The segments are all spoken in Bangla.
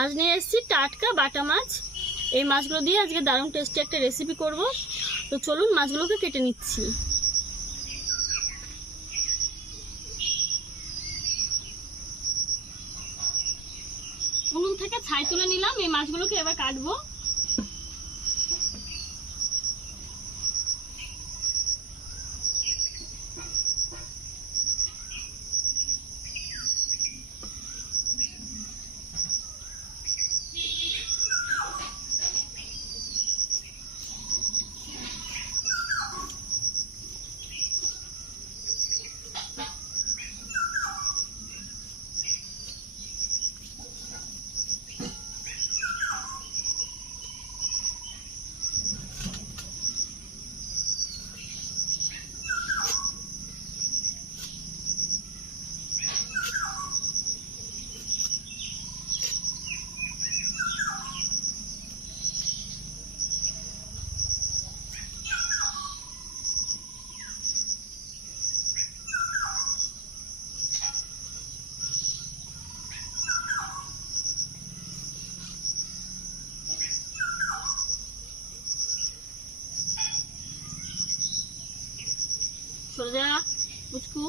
আজ নিয়ে এসেছি টাটকা বাটা মাছ। এই মাছগুলো দিয়ে আজকে দারুণ টেস্টি একটা রেসিপি করব। তো চলুন মাছগুলোকে কেটে নিচ্ছি। উনুন থেকে ছাই তুলে নিলাম। এই মাছগুলোকে এবার কাটবো। সোজা পুচকু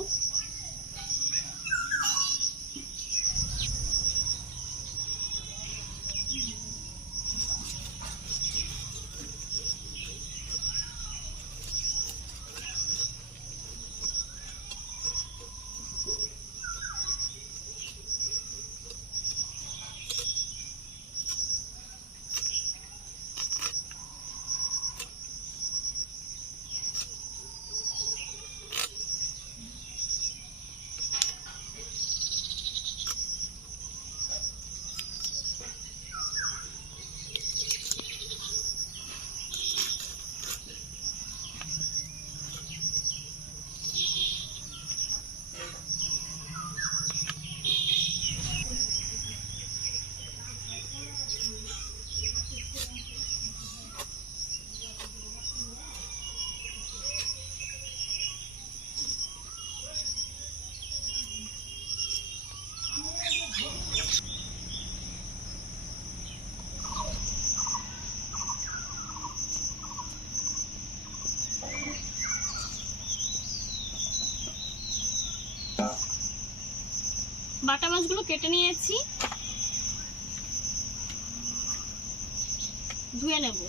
বাটা মাছগুলো কেটে নিয়েছি, ধুয়ে নেব।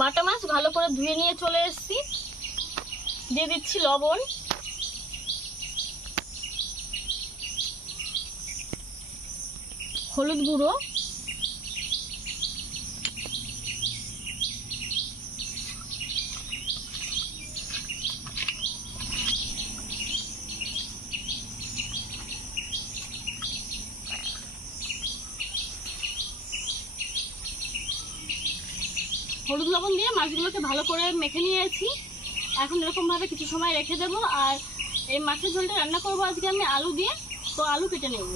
বাটা মাছ ভালো করে ধুয়ে নিয়ে চলে এসেছি। দিয়ে দিচ্ছি লবণ, হলুদ গুঁড়ো, হলুদ লবণ দিয়ে মাছগুলোকে ভালো করে মেখে নিয়েছি। এখন এরকমভাবে কিছু সময় রেখে দেবো। আর এই মাছের ঝোলটা রান্না করবো আজকে আমি আলু দিয়ে। তো আলু কেটে নেব।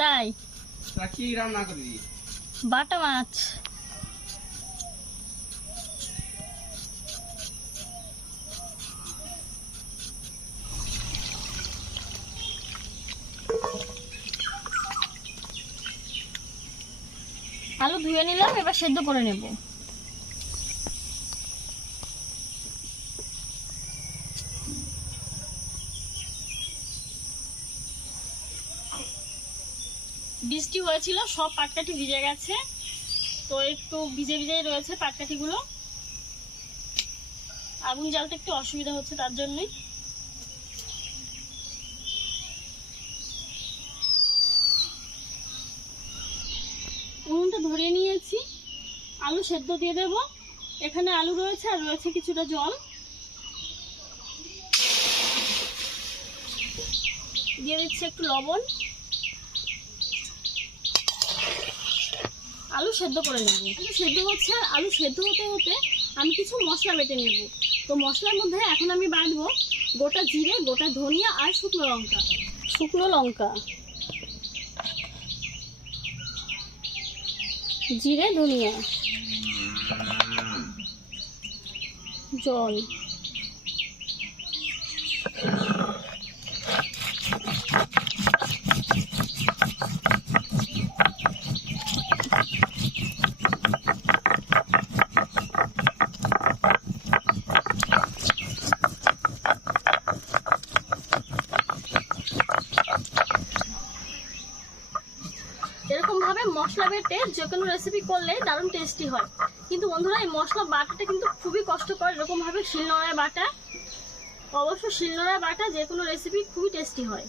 তাই কি রান্না করবি? বাটা মাছ। আলু ধুয়ে নিলাম, এবার সেদ্ধ করে নেব। বৃষ্টি হয়েছিল, সব পাটকাঠি ভিজে গেছে। তো একটু ভিজে ভিজেই রয়েছে পাটকাঠিগুলো। আগুন জ্বালতে একটু অসুবিধা হচ্ছে, তার জন্যই। উনুনটা ধরিয়ে নিয়েছি, আলু সেদ্ধ দিয়ে দেব। এখানে আলু রয়েছে আর রয়েছে কিছুটা জল। দিয়ে দিচ্ছি একটু লবণ। আলু সেদ্ধ করে নেব। আলু সেদ্ধ হচ্ছে, আর আলু সেদ্ধ হতে হতে আমি কিছু মশলা বেটে নেব। তো মশলার মধ্যে এখন আমি বাটবো গোটা জিরে, গোটা ধনিয়া আর শুকনো লঙ্কা। জিরে, ধনিয়া, জল, এরকম ভাবে মশলা বেটে যে কোনো রেসিপি করলে দারুণ টেস্টি হয়। কিন্তু বন্ধুরা, এই মশলা বাটাটা কিন্তু খুবই কষ্টকর। এরকম ভাবে শিলনোড়ায় বাটা, অবশ্য শিলনোড়ায় বাটা যে কোনো রেসিপি খুবই টেস্টি হয়।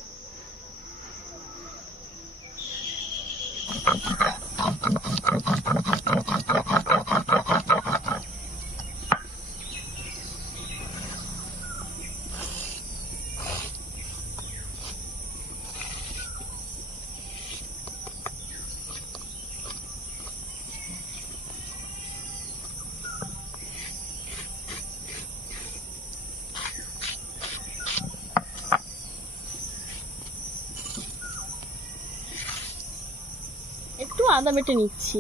একটু আদা বেটে নিচ্ছি।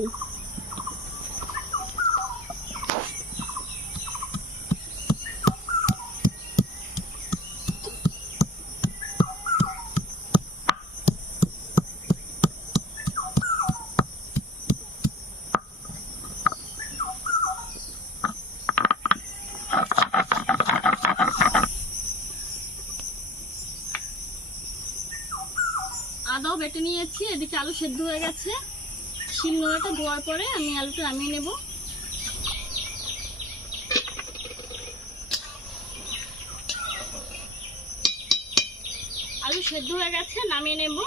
আদাও বেটে নিয়েছি, এদিকে আলু সেদ্ধ হয়ে গেছে। শিলনোড়াটা ধোয়ার পরে আমি আলুটা নামিয়ে নেব। আলু সেদ্ধ হয়ে গেছে, নামিয়ে নেব।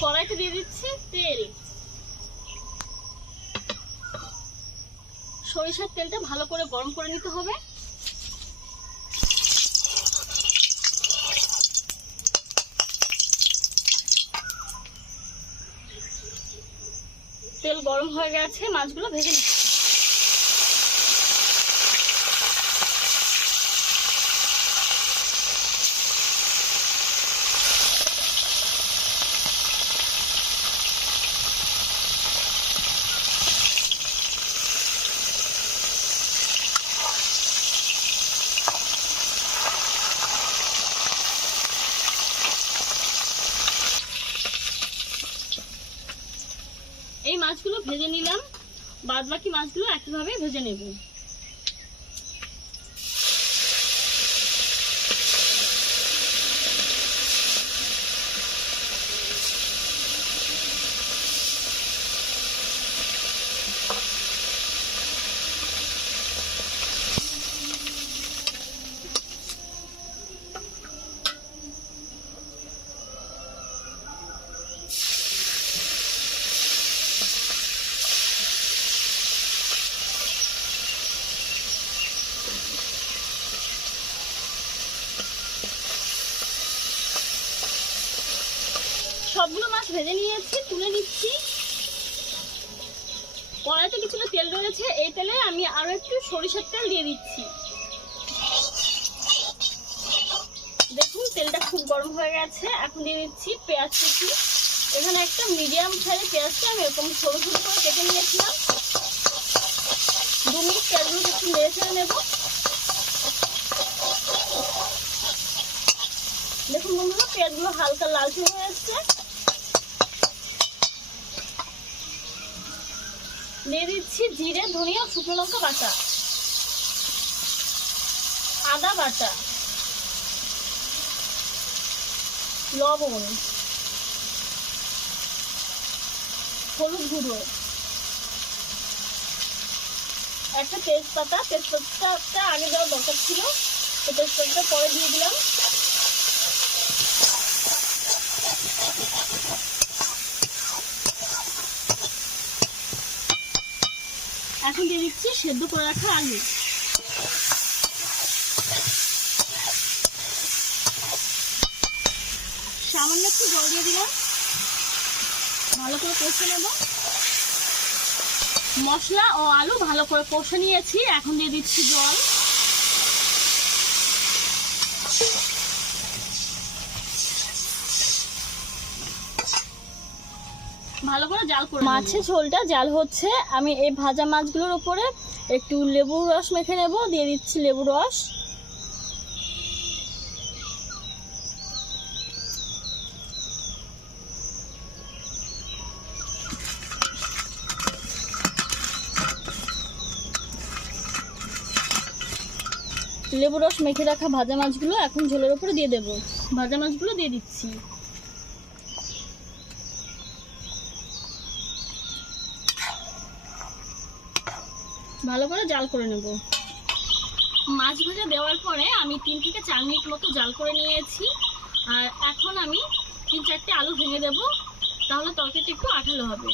কড়াইতে দিয়ে দিচ্ছি তেল। সরিষার তেলটা ভালো করে গরম করে নিতে হবে। তেল গরম হয়ে গেছে, মাছগুলো ভেজে নিচ্ছি। এই মাছগুলো ভেজে নিলাম, বাদ বাকি মাছগুলো একইভাবে ভেজে নেব। সবগুলো মাছ ভেজে নিয়েছি, তুলে নিচ্ছি। কড়াইতে কিছুটা তেল রয়েছে, এই তেলে আমি আরো একটু সরিষার তেল দিয়ে দিচ্ছি। দেখুন তেলটা খুব গরম হয়ে গেছে। এখন দিয়ে দিচ্ছি পেঁয়াজ কুচি। এখানে একটা মিডিয়াম সাইজের পেঁয়াজটা আমি এরকম সরু সরু করে কেটে নিয়েছিলাম। 2 মিনিট পেঁয়াজগুলো একটু নেড়ে ছেড়ে নেব। দেখুন বন্ধুরা, পেঁয়াজগুলো হালকা লালচে হয়ে এসছে। দিয়ে দিচ্ছি জিরে, ধনিয়া, শুকনো লঙ্কা বাটা। আদা বাটা, লবণ, হলুদ গুঁড়ো, একটা তেজপাতাটা আগে দেওয়ার দরকার ছিল, তো তেজপাতাটা পরে দিয়ে দিলাম। এখন দিয়ে দিচ্ছি সেদ্ধ করে রাখা আলু। সামান্য একটু জল দিয়ে দিলাম, ভালো করে কষে নেব। মশলা ও আলু ভালো করে কষে নিয়েছি, এখন দিয়ে দিচ্ছি জল। ভালো করে জাল করে মাছের ঝোলটা জাল হচ্ছে, আমি এই ভাজা মাছগুলোর উপরে একটু লেবুর রস মেখে নেব। দিয়ে দিচ্ছি লেবুর রস। লেবু রস মেখে রাখা ভাজা মাছগুলো এখন ঝোলের উপরে দিয়ে দেব। ভাজা মাছগুলো দিয়ে দিচ্ছি। ভালো করে জাল করে নেব। মাছ ভাজা দেওয়ার পরে আমি 3 থেকে 4 মিনিট মতো জাল করে নিয়েছি। আর এখন আমি 3-4টে আলু ভেঙে দেব, তাহলে তরকারিটা একটু আঠালো হবে।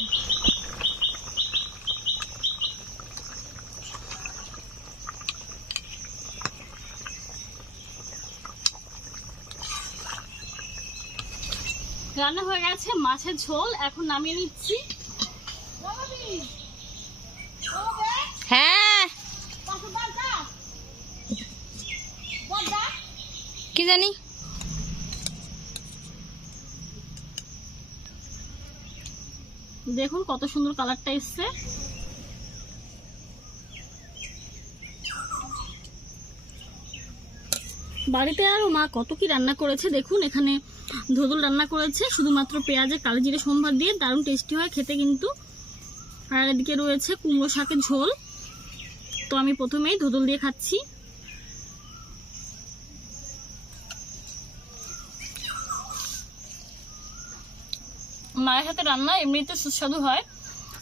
রান্না হয়ে গেছে মাছের ঝোল, এখন নামিয়ে নিচ্ছি। হ্যাঁ কি জানি দেখুন কত সুন্দর কালারটা এসছে। বাড়িতে আরও মা কত কি রান্না করেছে দেখুন। এখানে ধোদল রান্না করেছে শুধুমাত্র পেঁয়াজে কালো জিরে সম্ভার দিয়ে, দারুণ টেস্টি হয় খেতে কিন্তু। আর এদিকে রয়েছে কুমড়ো শাকের ঝোল। তো আমি প্রথমেই ধোদল দিয়ে খাচ্ছি। মায়ের হাতে রান্না এমনিতে সুস্বাদু হয়,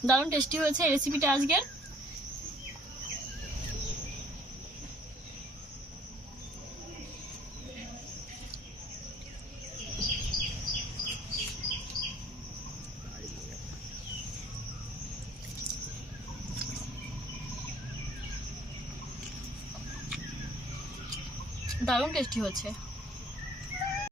দারুণ টেস্টি হয়েছে এই রেসিপিটা আজকের। দারুণ টেস্টি হচ্ছে।